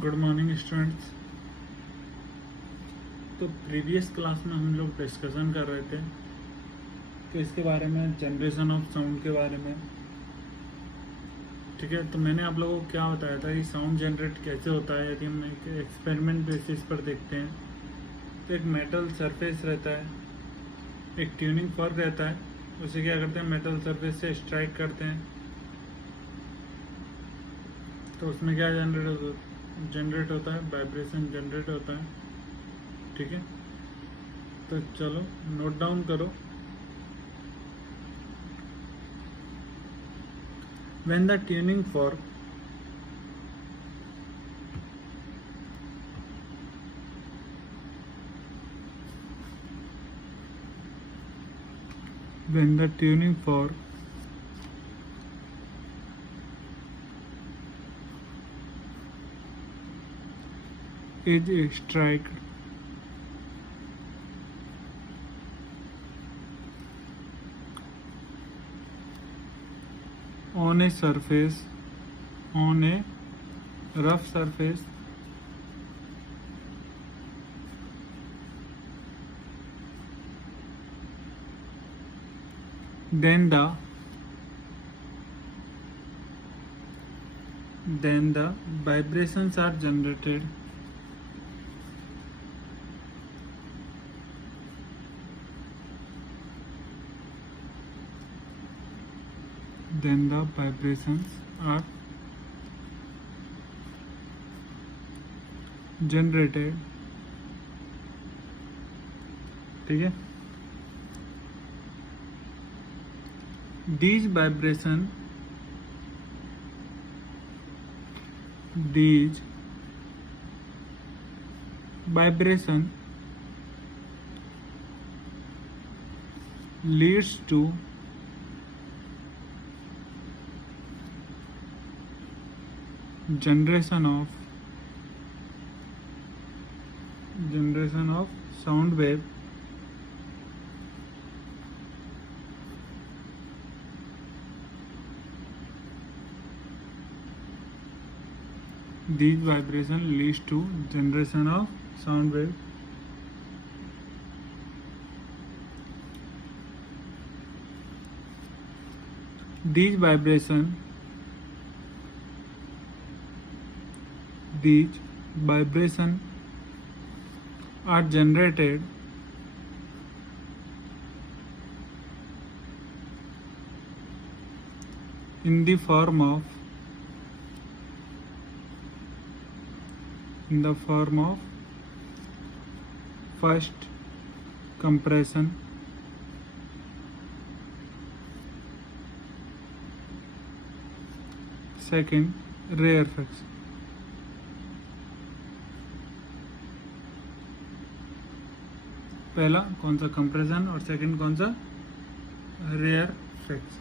Good morning students. तो previous class में हम लोग डिस्कशन कर रहे थे कि इसके बारे में, जनरेशन ऑफ साउंड के बारे में। ठीक है, तो मैंने आप लोगों को क्या बताया था कि साउंड जनरेट कैसे होता है। यदि हम एक एक्सपेरिमेंट बेसिस पर देखते हैं तो एक मेटल सरफेस रहता है, एक ट्यूनिंग फॉर्क रहता है, उसे क्या करते हैं, मेटल सरफेस से स्ट्राइक करते हैं तो उसमें क्या जनरेट होता है, वाइब्रेशन जनरेट होता है। ठीक है, तो चलो नोट डाउन करो। When the tuning fork when the tuning fork is struck on a surface, on a rough surface, then the vibrations are generated. Then the vibrations are generated. ठीक है, these vibration leads to generation of sound wave these vibration leads to generation of sound wave. These vibration are generated in the form of first compression, second rarefaction. पहला कौन सा, compression, और second कौन सा, rarefaction.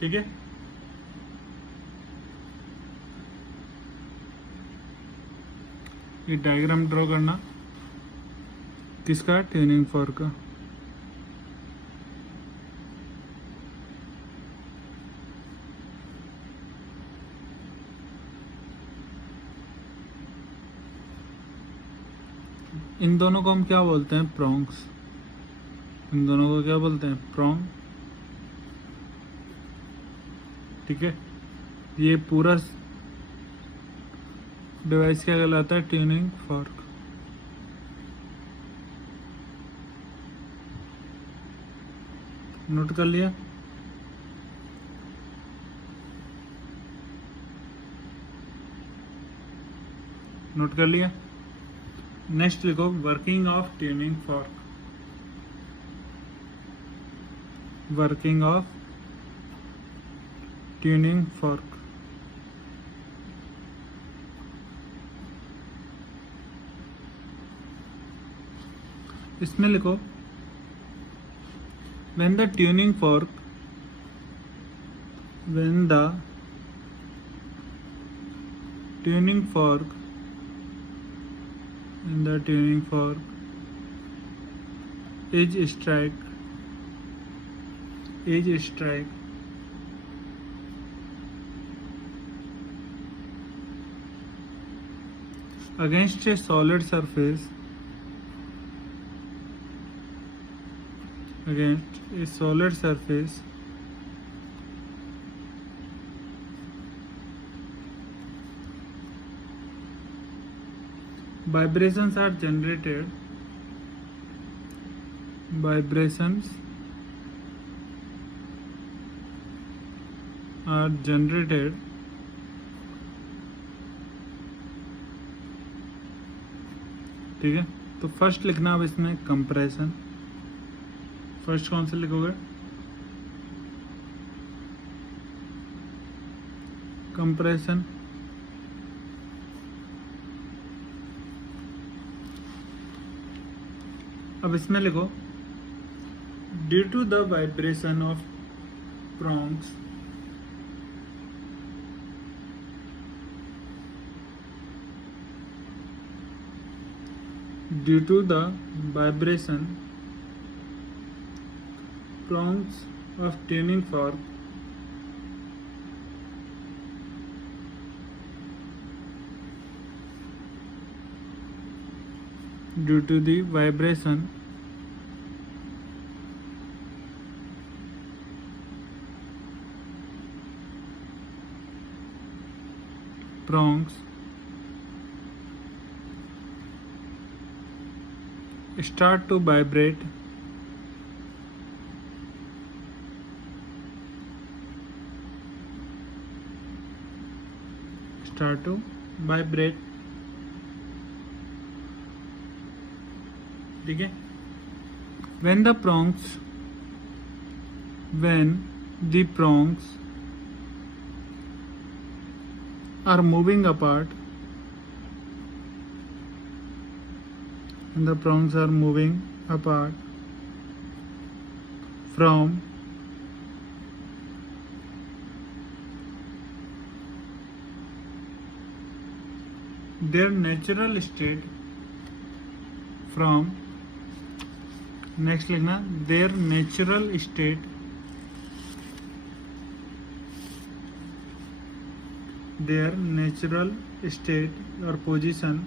ठीक है, ये diagram draw करना किसका, ट्यूनिंग फॉर्क का। इन दोनों को हम क्या बोलते हैं, प्रोंग्स। इन दोनों को क्या बोलते हैं, प्रोंग। ठीक है, ये पूरा डिवाइस क्या कहलाता है, ट्यूनिंग फॉर्क। नोट कर लिया। नोट कर लिया। नेक्स्ट लिखो, working of tuning fork. Working of tuning fork. इसमें लिखो, when the tuning fork is struck against a solid surface, against a solid surface, vibrations are generated, vibrations are generated ठीक है। तो फर्स्ट लिखना अब इसमें कंप्रेशन, फर्स्ट कौन सा लिखोगे, कंप्रेशन। अब इसमें लिखो due to the vibration of prongs due to the vibration prongs of tuning fork due to the vibration prongs start to vibrate, start to vibrate ठीक है। when the prongs are moving apart, and the prongs are moving apart from their natural state, from next लिखना their natural state, their natural state or position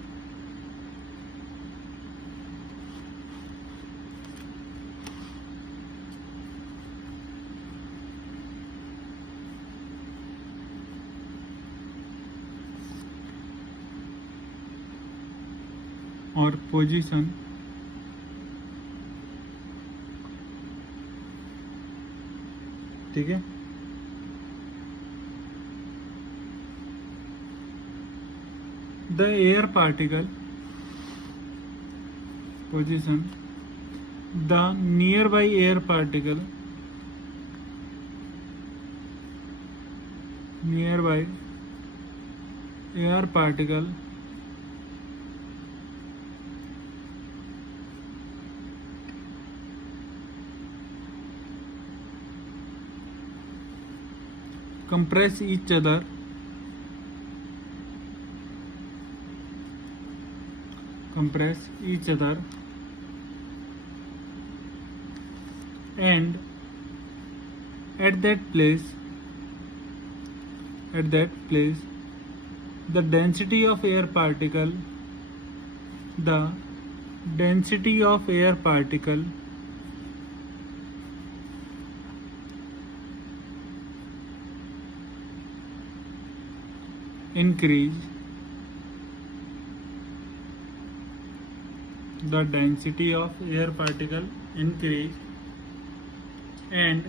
और position ठीक है। The air particle position, the near by air particle, near by air particle compress each other, compress each other and at that place the density of air particle, the density of air particle increase, the density of air particle increase and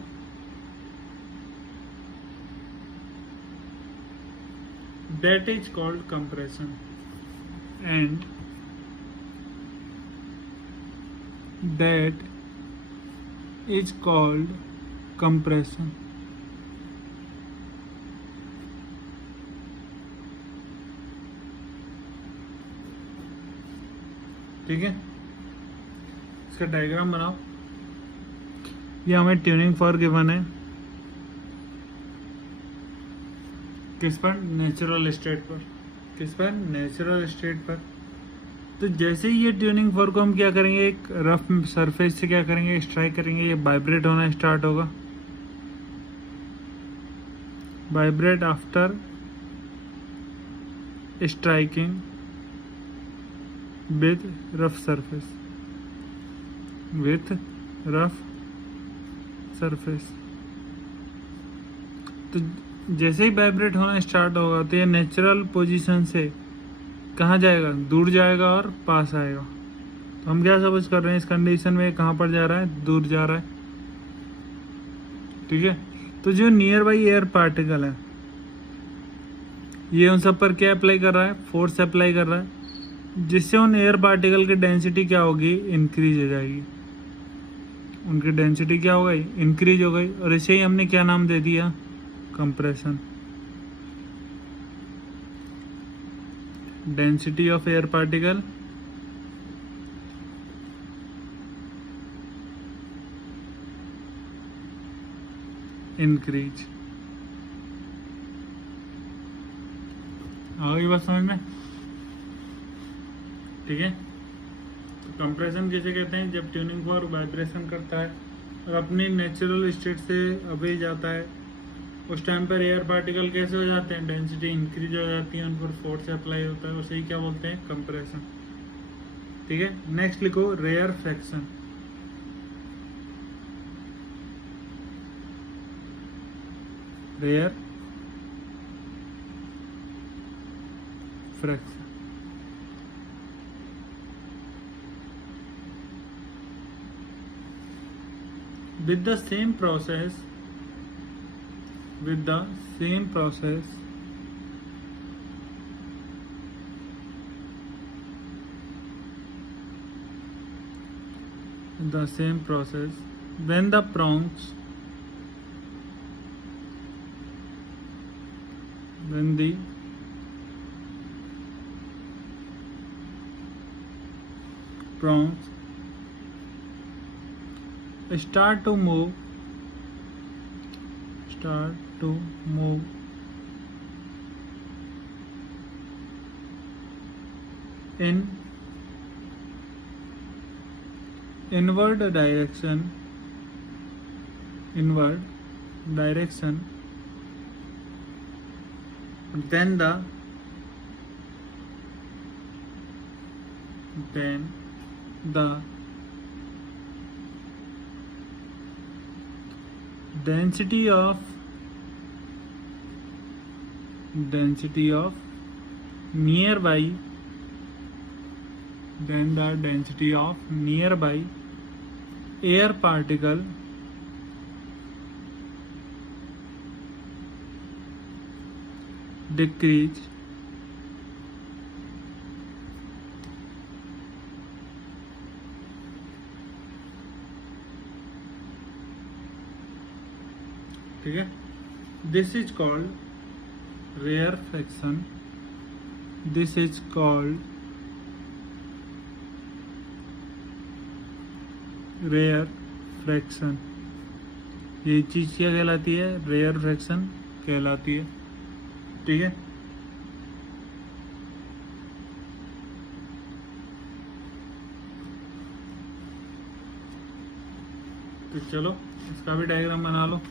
that is called compression, and that is called compression। ठीक है, इसका diagram बनाओ। ये हमें tuning for given है किस पर, natural state पर, किस पर, नेचुरल स्टेट पर। तो जैसे ही ये ट्यूनिंग फॉर को हम क्या करेंगे, एक रफ सरफेस से क्या करेंगे, स्ट्राइक करेंगे, ये वाइब्रेट होना स्टार्ट होगा, vibrate after striking with rough surface, with rough surface. तो जैसे ही वाइब्रेट होना स्टार्ट होगा तो ये नेचुरल पोजीशन से कहाँ जाएगा, दूर जाएगा और पास आएगा। तो हम क्या सपोज कर रहे हैं, इस कंडीशन में कहाँ पर जा रहा है, दूर जा रहा है। ठीक है, तो जो नियर बाई एयर पार्टिकल है ये उन सब पर क्या अप्लाई कर रहा है, फोर्स अप्लाई कर रहा है, जिससे उन एयर पार्टिकल की डेंसिटी क्या होगी, इंक्रीज हो जाएगी। उनकी डेंसिटी क्या हो गई, इंक्रीज हो गई, और इसे ही हमने क्या नाम दे दिया, compression. Density of air particle increase. आ गई बात समझ में? ठीक है, तो कंप्रेशन किसे कहते हैं, जब ट्यूनिंग फॉर्क वाइब्रेशन करता है और अपनी नेचुरल स्टेट से अभी जाता है, उस टाइम पर एयर पार्टिकल कैसे हो जाते हैं, डेंसिटी इंक्रीज हो जाती है, उन पर फोर्स अप्लाई होता है, उसे ही क्या बोलते हैं, कंप्रेशन। ठीक है, नेक्स्ट लिखो rarefaction. Rarefaction. With the same process, with the same process, the same process, when the prongs, when the prongs start to move in inward direction, then the density of nearby, then the density of nearby air particle decrease, ठीक है, this is called rarefaction, this is called rarefaction. ये चीज क्या कहलाती है, rare fraction कहलाती है। ठीक है, तो चलो इसका भी डायग्राम बना लो।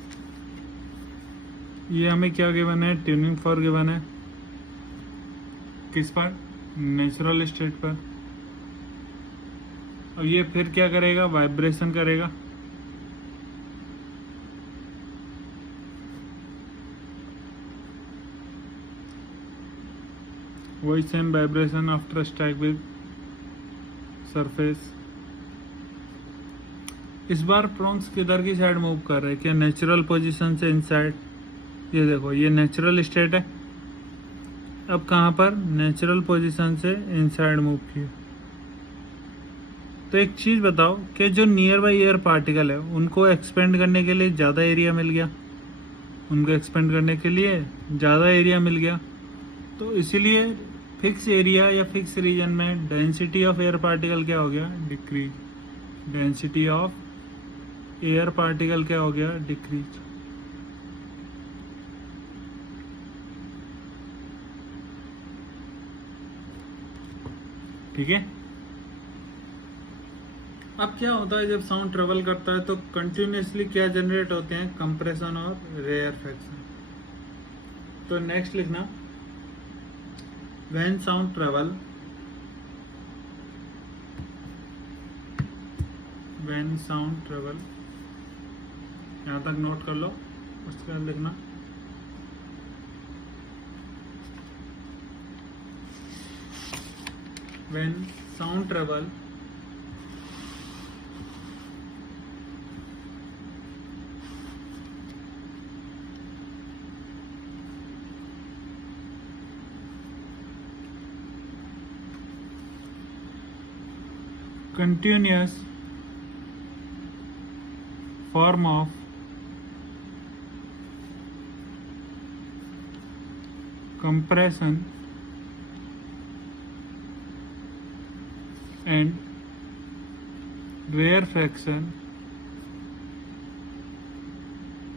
ये हमें क्या गिवन है, ट्यूनिंग फॉर्क गिवन है, किस पर, नेचुरल स्टेट पर। और ये फिर क्या करेगा, वाइब्रेशन करेगा। वही same vibration after strike with surface. इस बार प्रोंग्स किधर की साइड मूव कर रहे हैं, क्या नेचुरल पोजीशन से इनसाइड। ये देखो ये नेचुरल स्टेट है, अब कहाँ पर, नेचुरल पोजीशन से इनसाइड मूव किया। तो एक चीज बताओ कि जो नियर बाई एयर पार्टिकल है उनको एक्सपेंड करने के लिए ज़्यादा एरिया मिल गया, उनको एक्सपेंड करने के लिए ज़्यादा एरिया मिल गया, तो इसीलिए फिक्स एरिया या फिक्स रीजन में डेंसिटी ऑफ एयर पार्टिकल क्या हो गया, decrease. Density of air particle क्या हो गया, डिक्रीज। ठीक है, अब क्या होता है जब साउंड ट्रेवल करता है तो कंटिन्यूसली क्या जनरेट होते हैं, कंप्रेशन और रेयर फ्रैक्शन। तो नेक्स्ट लिखना, when sound travel when sound travel, यहाँ तक नोट कर लो, उसके बाद लिखना when sound travel continuous form of compression and rarefaction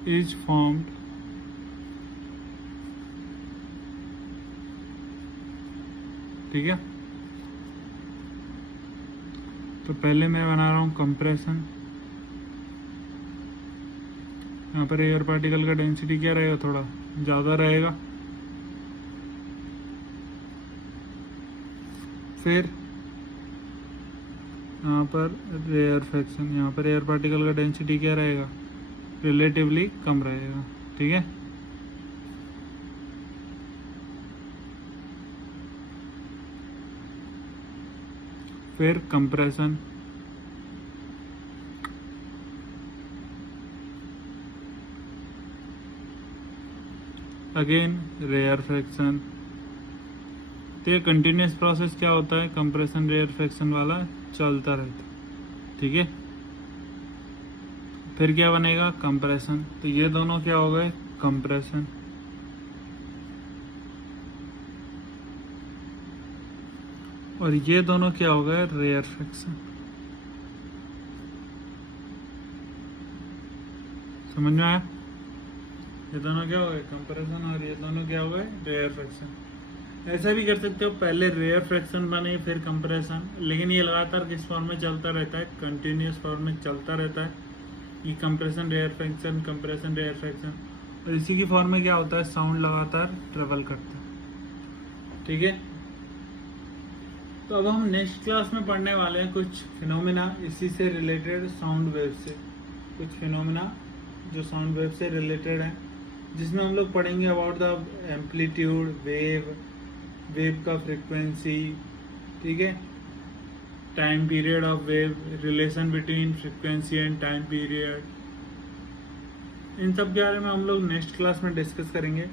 is formed ठीक है। तो पहले मैं बना रहा हूँ कंप्रेशन। यहाँ पर एयर पार्टिकल का डेंसिटी क्या रहेगा, थोड़ा ज़्यादा रहेगा। फिर यहाँ पर रेयरफेक्शन, यहाँ पर एयर पार्टिकल का डेंसिटी क्या रहेगा, रिलेटिवली कम रहेगा। ठीक है, फिर कंप्रेशन, अगेन रेयरफेक्शन। तो ये कंटिन्यूस प्रोसेस क्या होता है, कंप्रेशन रेयरफेक्शन वाला चलता रहता है। ठीक है, फिर क्या बनेगा, कंप्रेशन। तो ये दोनों क्या हो गए, कंप्रेशन। और ये दोनों क्या हो गए, रेयरफेक्शन। समझ में आया, ये दोनों क्या हो गए, कंप्रेशन, और ये दोनों क्या हो गए, रेयरफेक्शन। ऐसा भी कर सकते हो, पहले रेयरफेक्शन बने फिर कंप्रेशन, लेकिन ये लगातार किस फॉर्म में चलता रहता है, कंटिन्यूस फॉर्म में चलता रहता है। ये कंप्रेशन रेयरफेक्शन, कंप्रेशन रेयरफेक्शन। और इसी की फॉर्म में क्या होता है, साउंड लगातार ट्रेवल करता है। ठीक है, तो अब हम नेक्स्ट क्लास में पढ़ने वाले हैं कुछ फिनोमिना इसी से रिलेटेड, साउंड वेव से, कुछ फिनोमिना जो साउंड वेव से रिलेटेड हैं, जिसमें हम लोग पढ़ेंगे अबाउट द एम्पलीट्यूड, वेव का फ्रीक्वेंसी, ठीक है, time period of wave, relation between frequency and time period. इन सब के बारे में हम लोग नेक्स्ट क्लास में डिस्कस करेंगे।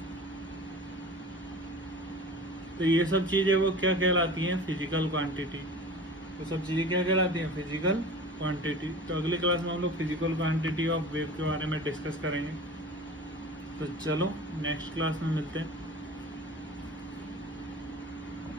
तो ये सब चीज़ें वो क्या कहलाती हैं, फिजिकल क्वांटिटी। तो सब चीज़ें क्या कहलाती हैं, फिजिकल क्वांटिटी। तो अगली क्लास में हम लोग फिजिकल क्वांटिटी ऑफ वेव के बारे में डिस्कस करेंगे। तो चलो नेक्स्ट क्लास में मिलते हैं।